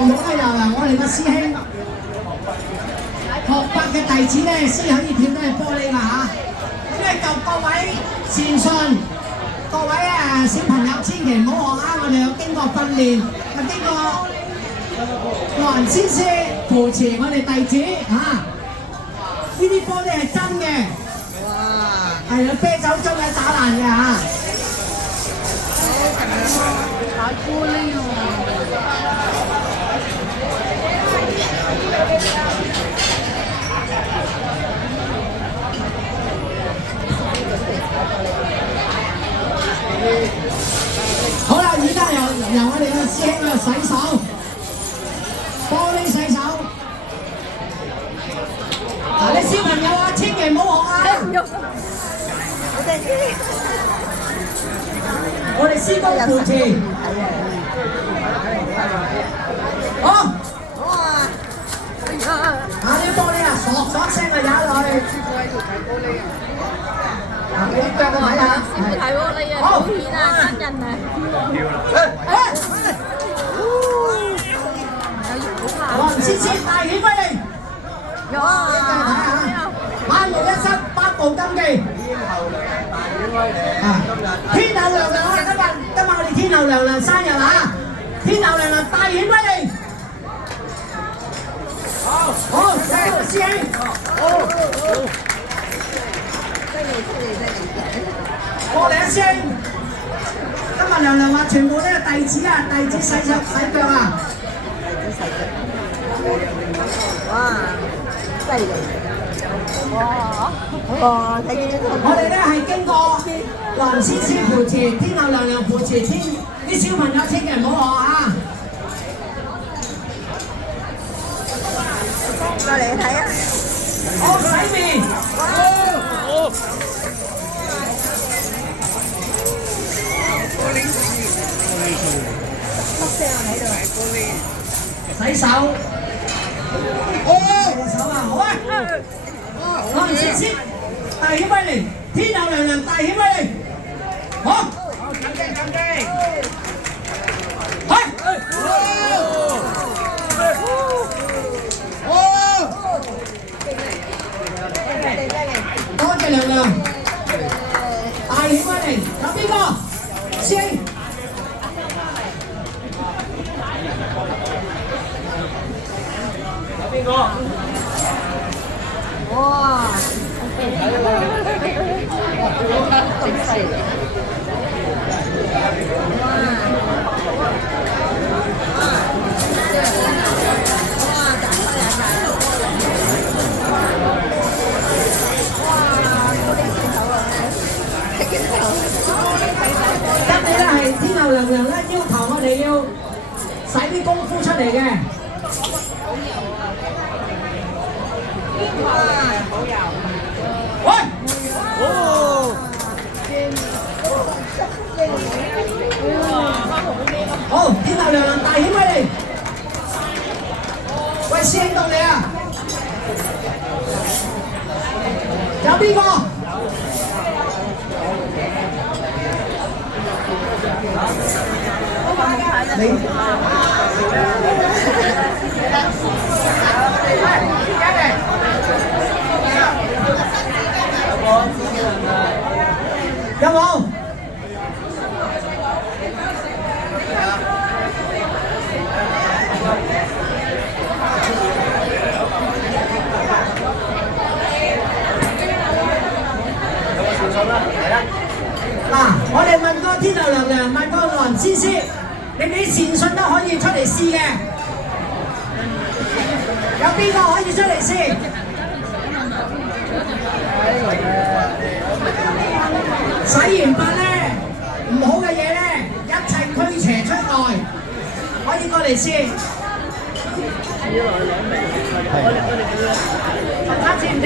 項目咧，又係我哋個師兄學法嘅弟子咧，先可以跳得去玻璃啦嚇。咁咧就各位善信，各位小朋友千祈唔好學啊！我哋有經過訓練，有經過黃先生扶持我哋弟子嚇。呢啲玻璃係真嘅，係有啤酒樽喺打爛嘅嚇。打玻璃喎。好啦，而家由我哋嘅師兄去洗手，玻璃洗手。嗱，你小朋友啊，千祈唔好學啊！我哋師公扶持。好。啲玻璃啊，索聲啊，踩落去。你腳我睇下。睇喎，你啊，表演啊，真人啊。黃先生大顯威靈。睇下，萬無一失，百無禁忌。天后娘娘啊，今日我哋天后娘娘生日啊！天后娘娘大顯威靈。好，師兄。過嚟啊，師兄。今日娘娘話全部都係弟子啊，弟子洗手洗腳啊。哇！犀利！哇！睇見我哋咧係經過黃先生扶持，天后娘娘扶持，啲小朋友千祈唔好學啊！過嚟睇啊！我洗面。洗手。洗手啊！好啊！黃先生大顯威靈，天后娘娘大顯威靈。好。緊張。多謝娘娘，大顯威靈。有邊個？師兄。有邊個？哇！咁犀利！今日咧係天后娘娘咧要求我哋要使啲功夫出嚟嘅。喂！好，天后娘娘大顯威靈。喂，師兄到你啊！有邊個？有冇？嗱，我哋問過天后娘娘，問過黃先生，你哋啲善信都可以出嚟試嘅，有邊個可以出嚟試？洗完髮咧，唔好嘅嘢咧，一切驅邪出外，可以過嚟試。大家知唔知？